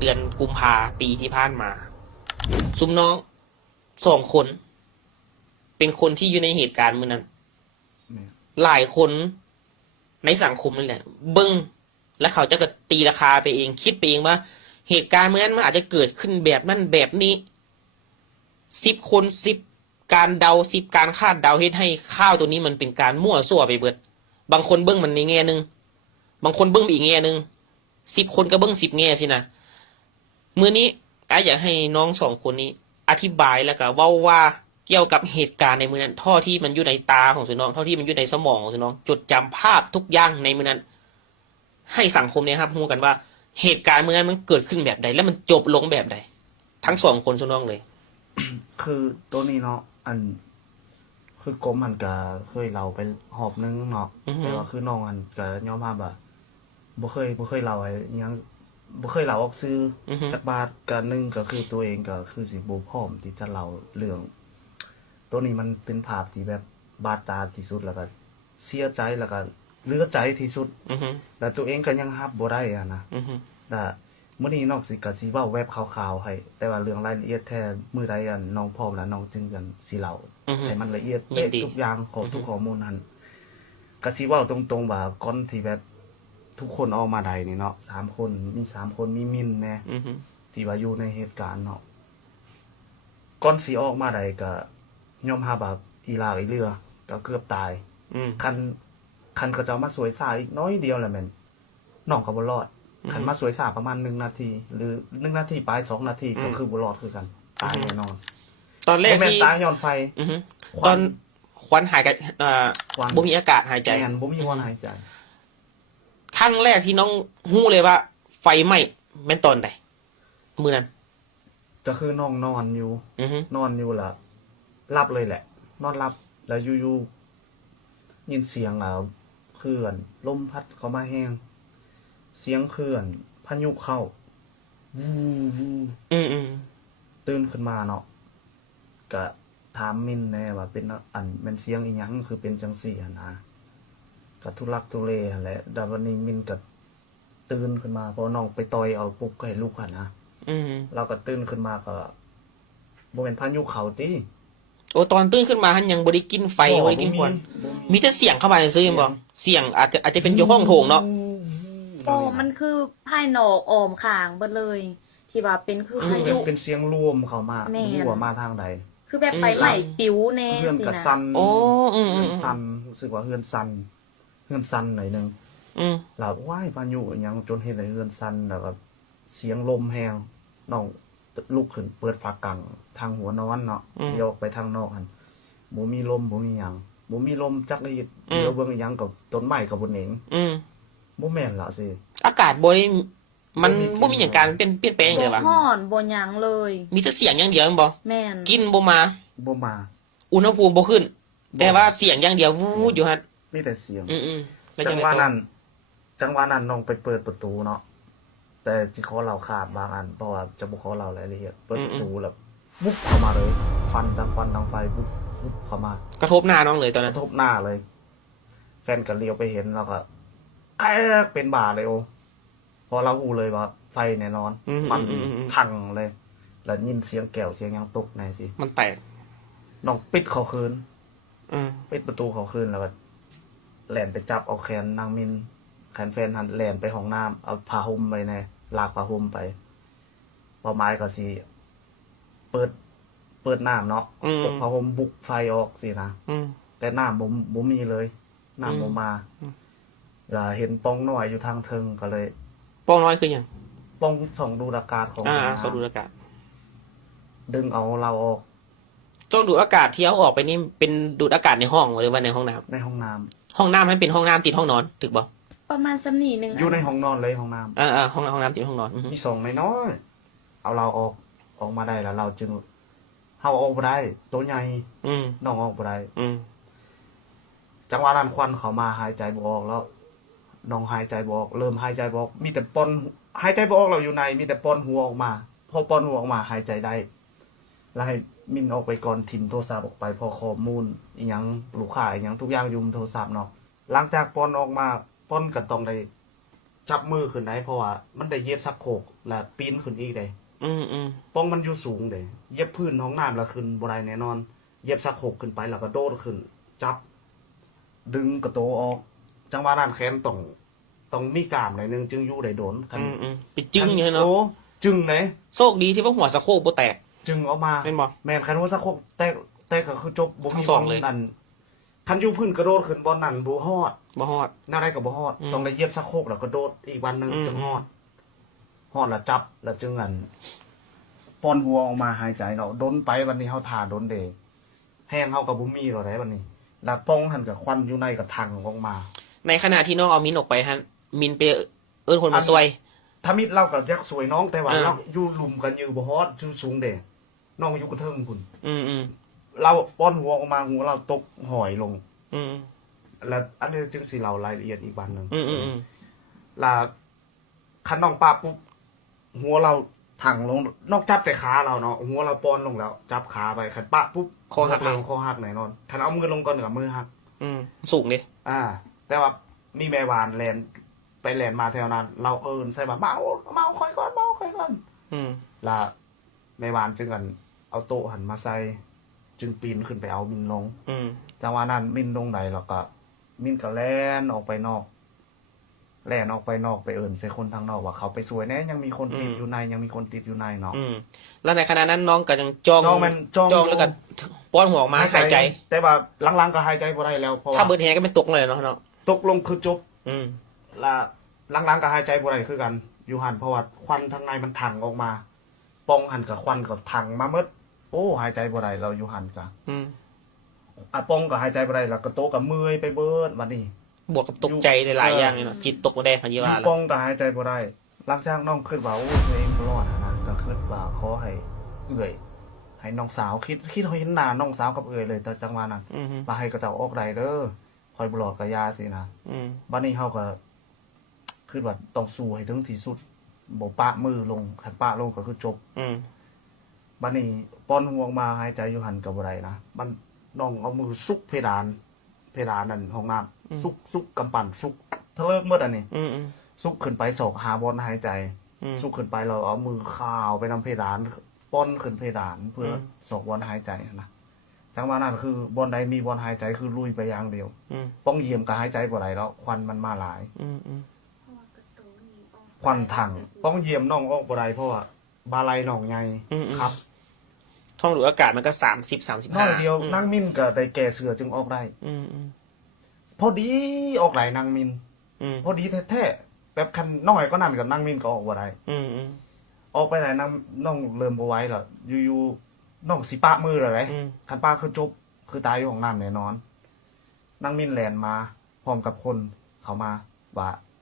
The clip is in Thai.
เดือนกุมภาปีที่ผ่านมาซุมน้อง2 คน เป็นคนที่อยู่ในเหตุการณ์มื้อนั้นหลายคนในสังคมนั่นแหละเบิ้งแล้วเขาจะก็ตีราคาไปเองคิดไปเองว่าเหตุการณ์เมื่อนั้นมันอาจจะเกิดขึ้นแบบนั้นแบบนี้10 คน10 การเดา10 การคาดเดาเฮ็ดให้ข้าวตัวนี้มันเป็นการมั่วซั่วไปเบิดบางคนเบิ้งมันในแง่นึงบางคนเบิ้งอีกแง่นึง10 คนก็เบิ้ง10 แง่สินะมื้อนี้อยากให้น้อง2 คนนี้อธิบายแล้วก็เว้าว่าเกี่ยวกับเหตุการณ์ในมื้อนั้นเท่าที่มันอยู่ในตาของสุน้องเท่าที่มันอยู่ในสมองของสุน้องจดจำภาพทุกอย่างในมื้อนั้นให้สังคมเนี่ยครับรู้กันว่าเหตุการณ์มื้อนั้นมันเกิดขึ้นแบบใดและมันจบลงแบบใดทั้ง2 คนสุน้องเลย คือตัวนี้เนาะคือกรมมันก็เคยเราไปหอบนึงเนาะแต่ว่าคือน้องก็ยอมรับว่าบ่เคยเราไอ้ยังบ่เคยเราออกซื้อจักบาทก็นึงก็คือตัวเองก็คือสิบ่พร้อมที่จะเล่าเรื่องตัวนี้มันเป็นภาพที่แบบบาดตาที่สุดแล้วก็เสียใจแล้วก็เหลือใจที่สุดแล้วตัวเองก็ยังรับบ่ได้อ่ะนะแต่มื้อนี้น้องสิก็สิเว้าแวบคร่าวๆให้แต่ว่าเรื่องรายละเอียดแท้มื้อใดน้องพร้อมแล้วน้องจึงกันสิเล่าให้มันละเอียดเป๊ะทุกอย่างของทุกข้อมูลนั้นก็สิเว้าตรงๆว่าก่อนที่แบบทุกคนออกมาได้นี่เนาะ3 คนมี3 คนมีมินแน่ที่ว่าอยู่ในเหตุการณ์เนาะก่อนสิออกมาได้ก็ยอมรับว่าอีลากอีเรือก็เกือบตายคันก็จะมาสวยสายอีกน้อยเดียวแหละแม่นน้องก็บ่รอดคันมาสวยสาประมาณ1 นาทีหรือ1 นาทีปลาย2 นาทีก็คือบ่รอดคือกันตายแน่นอนตอนแรกที่ตายย้อนไฟตอนควันหายกันบ่มีอากาศหายใจบ่มีควันหายใจครั้งแรกที่น้องฮู้เลยว่าไฟไหม้แม่นตอนใดมื้อนั้นก็คือน้องนอนอยู่แล้วหลับเลยแหละนอนหลับแล้วอยู่ๆยินเสียงคลื่นลมพัดเข้ามาแฮงเสียงคลื่นพายุเข้าตื่นขึ้นมาเนาะก็ถามมินแน่ว่าเป็นเป็นเสียงอีหยังคือเป็นจังซี่หั่นนะก็ทุลักทุเลหั่นแหละแต่วันนี้มินก็ตื่นขึ้นมาพอน้องไปต่อยเอาปุ๊บก็ให้ลุกหั่นนะเราก็ตื่นขึ้นมาก็บ่แม่นพายุเข้าติโอ้ตอนตื่นขึ้นมาหันยังบ่ได้กินไฟบ่ได้กินควันมีแต่เสียงเข้ามาซื่อๆบ่เสียงอาจจะเป็นอยู่ห้องโถงเนาะโอ้มันคือภายนอกอ้อมข้างเบิดเลยที่ว่าเป็นคือพายุเป็นเสียงรวมเข้ามาบ่รู้ว่ามาทางใดคือแบบไปไหม้ปิวแน่สินะเฮือนก็สั่นสั่นรู้สึกว่าเฮือนสั่นหน่อยนึงแล้วว้ายพายุอีหยังจนเฮ็ดให้เฮือนสั่นแล้วก็เสียงลมแรงน้องลุกขึ้นเปิดฝากังทางหัวนอนเนาะเลี้ยวออกไปทางนอกหั่นบ่มีลมบ่มีหยังบ่มีลมจักอีเดี๋ยวเบิ่งอีหยังกับต้นไม้ก็บ่เหน็งบ่แม่นล่ะสิอากาศบ่ได้มันบ่มีหยังการเปลี่ยนแปลงเลยว่ะบ่ฮ้อนบ่หยังเลยมีแต่เสียงอย่างเดียวแม่นบ่แม่นกินบ่มาอุณหภูมิบ่ขึ้นแต่ว่าเสียงอย่างเดียววูดอยู่หั่นมีแต่เสียงแล้วจังหวะนั้นน้องไปเปิดประตูเนาะแต่สิขอเล่าขาดบางอันเพราะว่าจะบ่ขอเล่ารายละเอียดเปิดประตูแล้วปุ๊บเข้ามาเลยฟันทั้งควันทั้งไฟปุ๊บเข้ามากระทบหน้าน้องเลยตอนนั้นกระทบหน้าเลยแฟนก็เลี้ยวไปเห็นแล้วก็เป็นบาเลยโอพอเราฮู้เลยว่าไฟแน่นอนฟันทังเลยแล้วยินเสียงแก้วเสียงหยังตกในสิมันแตกน้องปิดเข้าคืนปิดประตูเข้าคืนแล้วก็แล่นไปจับเอาแขนนางมินแขนแฟนหันแล่นไปห้องน้ำเอาผ้าห่มไปแน่ลากผ้าห่มไปเป้าหมายก็สิเปิดน้ำเนาะปกผ้าห่มบุกไฟออกสินะแต่น้ำบ่มีเลยน้ำบ่มาแล้วเห็นป้องน้อยอยู่ทางเทิงก็เลยป้องน้อยคือหยังป้องส่องดูดอากาศของส่องดูดอากาศดึงเอาเราออกส่องดูดอากาศที่เอาออกไปนี่เป็นดูดอากาศในห้องหรือว่าในห้องน้ำในห้องน้ำห้องน้ำให้เป็นห้องน้ำติดห้องนอนถูกบ่ประมาณซ้ำนี้นึงอยู่ในห้องนอนเลยห้องน้ำห้องน้ำติดห้องนอนมี2น้อยเอาเราออกมาได้แล้วเราจึงเฮาออกบ่ได้ตัวใหญ่น้องออกบ่ได้จังหวะนั้นควันเข้ามาหายใจบ่ออกแล้วน้องหายใจบ่ออกเริ่มหายใจบ่ออกมีแต่ปนหายใจบ่ออกเราอยู่ในมีแต่ปนหัวออกมาพอปนหัวออกมาหายใจได้แล้วให้มินออกไปก่อนถิ่มโทรศัพท์ออกไปพอข้อมูลอีหยังลูกค้าอีหยังทุกอย่างอยู่บนโทรศัพท์เนาะหลังจากปนออกมาปนก็ต้องได้จับมือขึ้นได้เพราะว่ามันได้เย็บซักโครก แล้วปีนขึ้นอีกเด้ อืม ป้องมันอยู่สูงเด้เหยียบพื้นห้องน้ำแล้วขึ้นบ่ได้แน่นอนเหยียบสักหกขึ้นไปแล้วก็โดดขึ้น จับ ดึงกระโตออก จังหวะนั้นแขนต้องมีกล้ามหน่อยนึงจึงอยู่ได้โดนคัน ไปจึ้งอยู่เนาะ โอ้จึงไหน โชคดีที่ว่าหัวสะโครกบ่แตก จึงออกมา เป็นบ่ แม่นคันว่าสักหกแต่ก็คือจบบ่ ทั้ มี งสองเลย นั่นคันอยู่พื้นกระโดดขึ้นบ่นั่นบ่ฮอด บ่ฮอด แนวใดก็บ่ฮอด ต้องได้เหยียบสักโคกแล้วก็โดดอีกวันหนึง อืม จึงฮอดแล้วจับแล้วจึงอันป้อนหัวออกมาหายใจเนาะดนไปวันนี้เฮาท่าดนเด้แห้งเฮาก็บ่มีแล้วได้วันนี้แล้วป้องหันกับควันอยู่ในกับถังออกมา ในขณะที่น้องเอามินออกไปฮะมินไปเอิ้นคนมาช่วย ถ้ามิดเราก็ยักสวยน้องแต่ว่า อ่า เราอยู่หลุมกันอยู่บ่ฮอดอยู่สูงเด้น้องอยู่กระเทิงพุ่น อืม เราป้อนหัวออกมาหัวเราตกหอยลง อืม แล้วอันนี้จึงสิเล่ารายละเอียดอีกวันหนึง อืม ลาคันน้องป้าปุ๊บหัวเราถังลงนอกจับแต่ขาเราเนาะหัวเราปอนลงแล้ว จับขาไปคันปะปุ๊บ คอหัก ทางคอหักแน่นอนคันเอามือลงก่อนกับมือหัก สูงดิ แต่ว่ามีแม่วานแลนไปแลนมาแถวนั้น เราเอินใส่ว่าเมาค่อยก่อนเมาค่อยก่อน ลาแม่วานจึงกันเอาโต๊ะหันมาใส่จึงปีนขึ้นไปเอามินลง จังหวะนั้นมินลงไหนแล้วก็มินก็แล่นออกไปนอกแล่นออกไปนอกไปเอิญใส่คนทางนอกว่าเขาไปสวยแน่ยังมีคนติดอยู่ในยังมีคนติดอยู่ในเนาะ แล้วในขณะนั้นน้องก็ยังจ้อง น้องมันจ้อง แล้วก็ป้อนหัวออกมาหายใจ แต่ว่าหลังๆก็หายใจบ่ได้แล้วเพราะ ถ้า ว่า เบิดแฮก็เป็นตกเลยเนาะเนาะ ตกลงคือจบ อืม ละหลังๆก็หายใจบ่ได้คือกันอยู่หันเพราะว่าควันทางในมันถังออกมาปองหันกับควันกับถังมาเมดโอ้หายใจบ่ได้เราอยู่หันกะ ปองก็หายใจบ่ได้แล้วก็โตกับเมื่อยไปเบิดวันนี้ บวกกับตกใจหลายๆอย่างเลยเนาะจิตตกบ่ได้พันยีว่า ป แล้ว องก็หายใจบ่ได้หลังจากน้องคิดว่าโอ้ตัวเองบ่รอดนะก็คิดว่าขอให้เอื้อยให้น้องสาวคิดเห็นหน้าน้องสาวกับเอื้อยเลยแต่จังหวะนั้นว่าให้กระเจ้าออกได้เด้อคอยบ่รอดก็ยาสินะบัดนี้เฮาก็คิดว่าต้องสู้ให้ถึงที่สุดบ่ปะมือลงคันปะลงก็คือจบบัดนี้ป้อนห่วงมาหายใจอยู่หันก็บ่ได้นะมันน้องเอามือซุกเพดานนั่นห้องน้ำซุกกำปั้นซุกทะเลิกหมดอันนี้ซุกขึ้นไปศอกหาบอลหายใจซุกขึ้นไปเราเอามือข้าวไปนำเพดานป้อนขึ้นเพดานเพื่อศอกบอลหายใจนะจังหวะนั้นคือบอลใดมีบอลหายใจคือลุยไปอย่างเดียวป้องเยี่ยมก็หายใจบ่ได้แล้วควันมันมาหลายควันถังป้องเยี่ยมน้องออกบ่ได้เพราะว่าบาลัยน้องใหญ่ครับ ท้องดูดอากาศมันก็30-35น้อยเดียวนั่งมินก็ได้แก่เสือจึงออกได้พอดีออกหลายนางมินพอดีแท้ๆแบบคันน้อยก็นั่นกับนางมินก็ออกบ่ได้ออกไปไหนน้องเริ่มบ่ไหวแล้วอยู่ๆน้องสิปะมือเลยคันป้าคือจบคือตายอยู่ของน้ำแน่นอนนางมินแลนมาพร้อมกับคนเขามาว่า